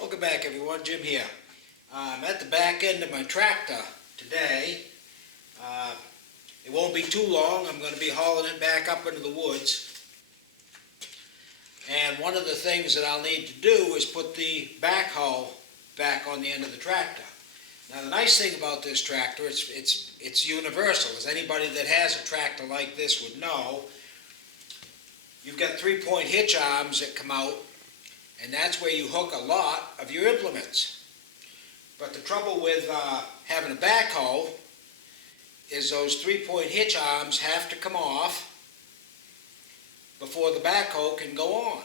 Welcome back, everyone. Jim here. I'm at the back end of my tractor today. It won't be too long. I'm going to be hauling it back up into the woods. And one of the things that I'll need to do is put the backhoe back on the end of the tractor. Now, the nice thing about this tractor, it's universal. As anybody that has a tractor like this would know, you've got 3-point hitch arms that come out, and that's where you hook a lot of your implements. But the trouble with having a backhoe is those 3-point hitch arms have to come off before the backhoe can go on.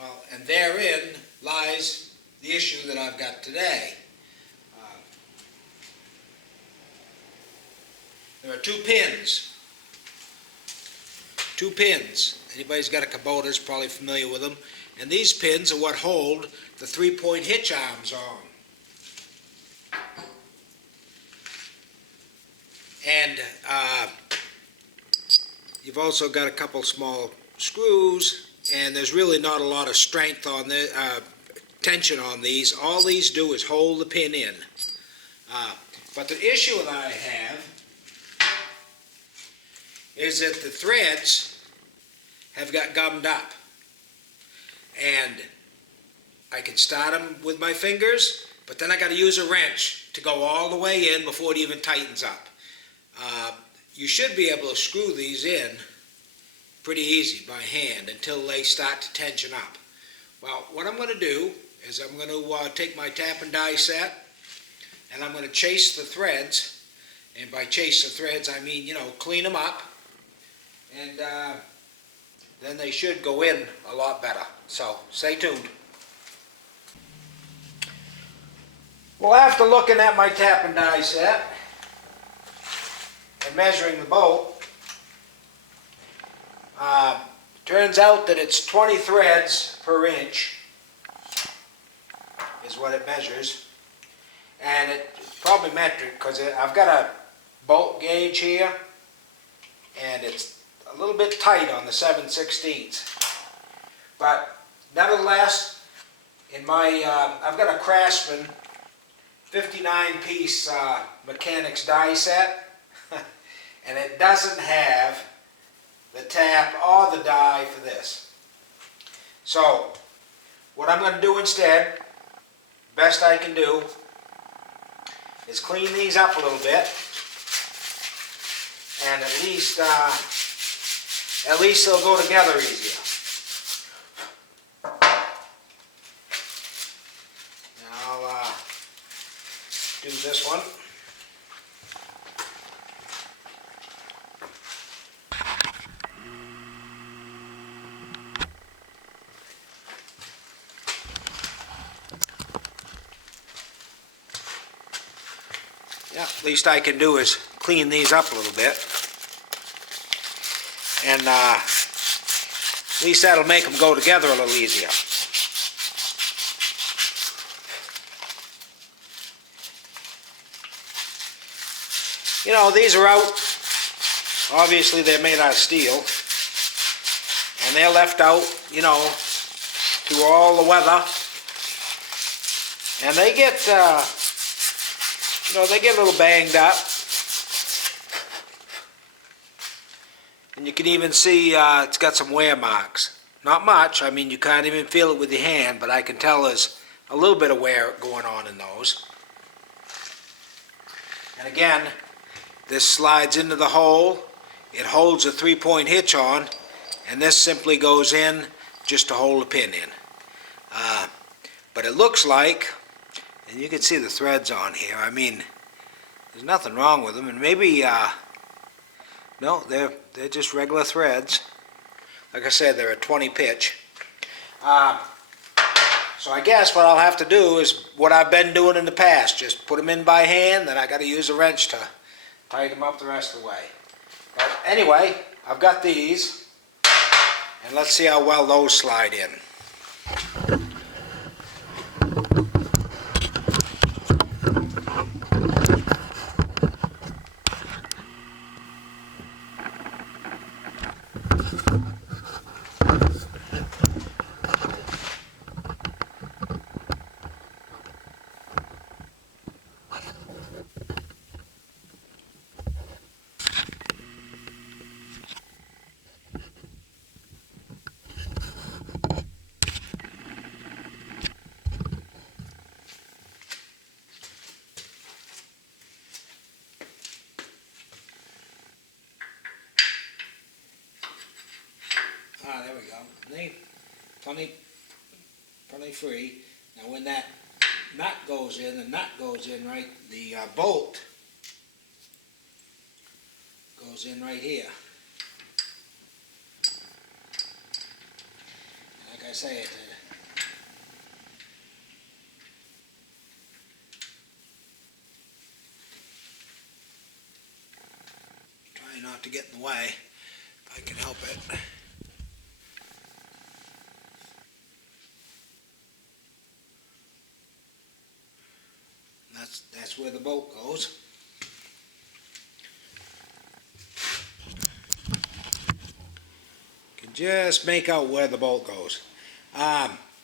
Well, and therein lies the issue that I've got today. There are two pins. Anybody's got a Kubota is probably familiar with them. And these pins are what hold the 3-point hitch arms on. And you've also got a couple small screws, and there's really not a lot of strength on the tension on these. All these do is hold the pin in. But the issue that I have is that the threads have got gummed up. And I can start them with my fingers, but then I got to use a wrench to go all the way in before it even tightens up. You should be able to screw these in pretty easy by hand until they start to tension up. Well, what I'm going to do is I'm going to take my tap and die set, and I'm going to chase the threads. And by chase the threads, I mean, clean them up. And then they should go in a lot better. So, stay tuned. Well, after looking at my tap and die set and measuring the bolt, turns out that it's 20 threads per inch is what it measures. And it's probably metric because I've got a bolt gauge here, and it's a little bit tight on the 7/16. But nevertheless, in my I've got a Craftsman 59-piece mechanics die set, and it doesn't have the tap or the die for this. So what I'm going to do instead, best I can do, is clean these up a little bit, and at least they'll go together easier. Now I'll do this one. Yeah, least I can do is clean these up a little bit. And at least that'll make them go together a little easier. These are out. Obviously they're made out of steel. And they're left out, through all the weather. And they get, they get a little banged up. And you can even see it's got some wear marks. Not much. I mean, you can't even feel it with your hand, but I can tell there's a little bit of wear going on in those. And again, this slides into the hole. It holds a 3-point hitch on, and this simply goes in just to hold the pin in. But it looks like, and you can see the threads on here, I mean, there's nothing wrong with them, and maybe no, they're just regular threads. Like I said, they're a 20 pitch. So I guess what I'll have to do is what I've been doing in the past. Just put them in by hand, then I got to use a wrench to tighten them up the rest of the way. But anyway, I've got these, and let's see how well those slide in. plenty free. Now when that nut goes in, the nut goes in right, the bolt goes in right here. Like I say, try not to get in the way if I can help it. That's where the bolt goes. Can just make out where the bolt goes.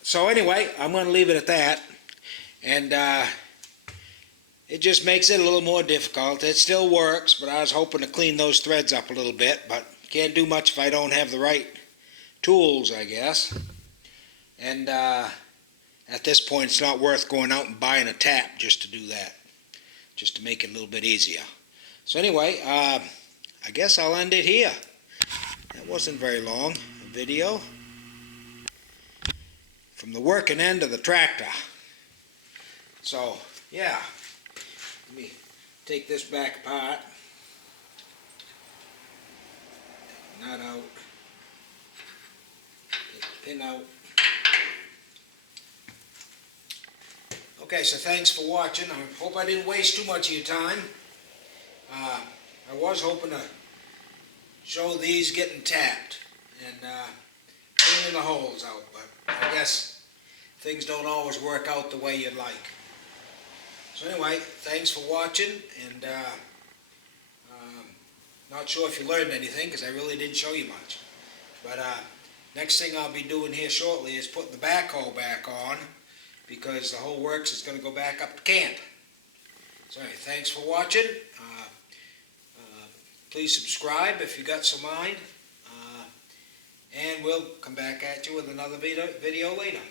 So anyway, I'm going to leave it at that. And it just makes it a little more difficult. It still works, but I was hoping to clean those threads up a little bit, but can't do much if I don't have the right tools, I guess. And at this point, it's not worth going out and buying a tap just to do that, just to make it a little bit easier. So anyway, I guess I'll end it here. That wasn't very long, a video from the working end of the tractor. So, yeah, let me take this back apart, take the nut out, take the pin out. Okay, so thanks for watching. I hope I didn't waste too much of your time. I was hoping to show these getting tapped and cleaning the holes out, but I guess things don't always work out the way you'd like. So anyway, thanks for watching, and not sure if you learned anything because I really didn't show you much. But next thing I'll be doing here shortly is putting the backhoe back on, because the whole works is going to go back up to camp. So anyway, thanks for watching. Please subscribe if you got some mind, and we'll come back at you with another video later.